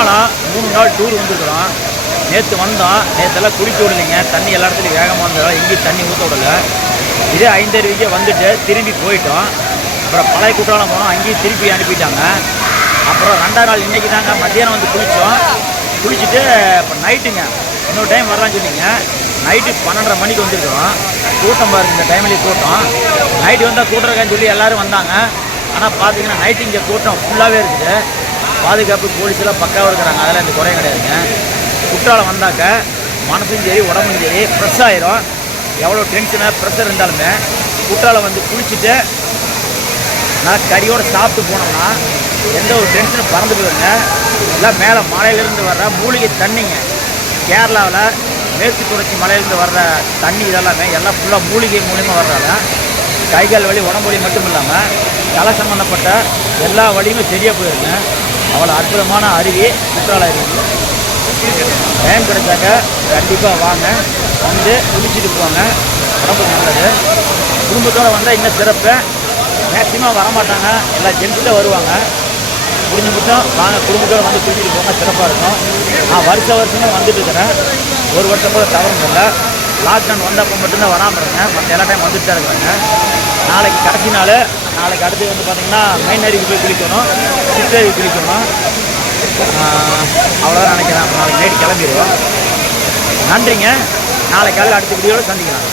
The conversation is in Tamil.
குற்றாலம் மூணு நாள் டூர் வந்துருக்குறோம் நேற்று வந்தோம் நேற்றெல்லாம் குடிக்க விடலைங்க. தண்ணி எல்லா இடத்துலையும் வேகமாக வந்ததால் எங்கேயும் தண்ணி ஊற்ற விடல. இதே ஐந்தருவிக்கே வந்துட்டு திரும்பி போயிட்டோம். அப்புறம் பழைய குற்றாலம் போனோம். அங்கேயும் திருப்பி அனுப்பிட்டாங்க. அப்புறம் ரெண்டாம் நாள் இன்றைக்கி தாங்க மத்தியானம் வந்து குளித்தோம் குளிச்சுட்டு இப்போ நைட்டுங்க இன்னொரு டைம் வரலான்னு சொன்னீங்க. நைட்டு பன்னெண்டரை மணிக்கு வந்துருக்குறோம். கூட்டம் பாருங்க இந்த டைம்லேயே கூட்டம். நைட்டு வந்தால் கூட்டம் இருக்கான்னு சொல்லி எல்லோரும் வந்தாங்க. ஆனால் பார்த்தீங்கன்னா நைட்டு இங்கே கூட்டம் ஃபுல்லாகவே இருக்குது. பாதுகாப்பு போலீஸெல்லாம் பக்காவாக இருக்கிறாங்க. அதெல்லாம் இந்த குறையும் கிடையாதுங்க. குற்றாலம் வந்தாக்க மனசும் சரி உடம்பும் சரி ஃப்ரெஷ் ஆயிரும். எவ்வளோ டென்ஷனாக ப்ரெஷர் இருந்தாலுமே குற்றாலம் வந்து குளிச்சுட்டு நல்லா கறியோடு சாப்பிட்டு போனோம்னா எந்த ஒரு டென்ஷனும் பறந்து போயிருங்க எல்லாம் மேலே மலையிலேருந்து வர்ற மூலிகை தண்ணிங்க. கேரளாவில் மேற்கு தொடர்ச்சி மலையிலேருந்து வர்ற தண்ணி இதெல்லாமே எல்லாம் ஃபுல்லாக மூலிகை மூலியமாக வர்றதால கை கால் வலி உடம்பு வலி மட்டும் இல்லாமல் தலை சம்மந்தப்பட்ட எல்லா வழியுமே சரியாக போயிருங்க. அவ்வளோ அற்புதமான அருவி குற்றாலம் அருவி டைம் கிடைச்சாக்க கண்டிப்பாக வாங்க. வந்து குளிச்சுட்டு போங்க. உடம்புக்கு நல்லது. குடும்பத்தோடு வந்தால் இன்னும் சிறப்பு. மேக்ஸிமம் வரமாட்டாங்க. எல்லா ஜென்ஸு வருவாங்க. முடிஞ்ச மட்டும் வாங்க. குடும்பத்தோடு வந்து குளிச்சுட்டு போங்க. சிறப்பாக இருக்கும். நான் வருஷ வருஷமும் வந்துட்டு இருக்கிறேன். ஒரு வருஷம் கூட தவறும் இல்லை. லாக்டவுன் வந்தப்போ மட்டும்தான் வராமல் இருக்கேன் மற்ற எல்லா டைம் வந்துட்டு தான் இருக்கிறாங்க. நாளைக்கு கடைசி நாள் நாளைக்கு அடுத்து வந்து பார்த்திங்கன்னா மெயின் அருவிக்கு போய் குளிக்கணும் சிற்றருவி குளிக்கணும். அவ்வளோதான் நினைக்கிறேன். நாளைக்கு நைட் கிளம்பிடுவோம். நன்றிங்க. நாளைக்கு காலையில் அடுத்த வீடியோவில் சந்திக்கலாம்.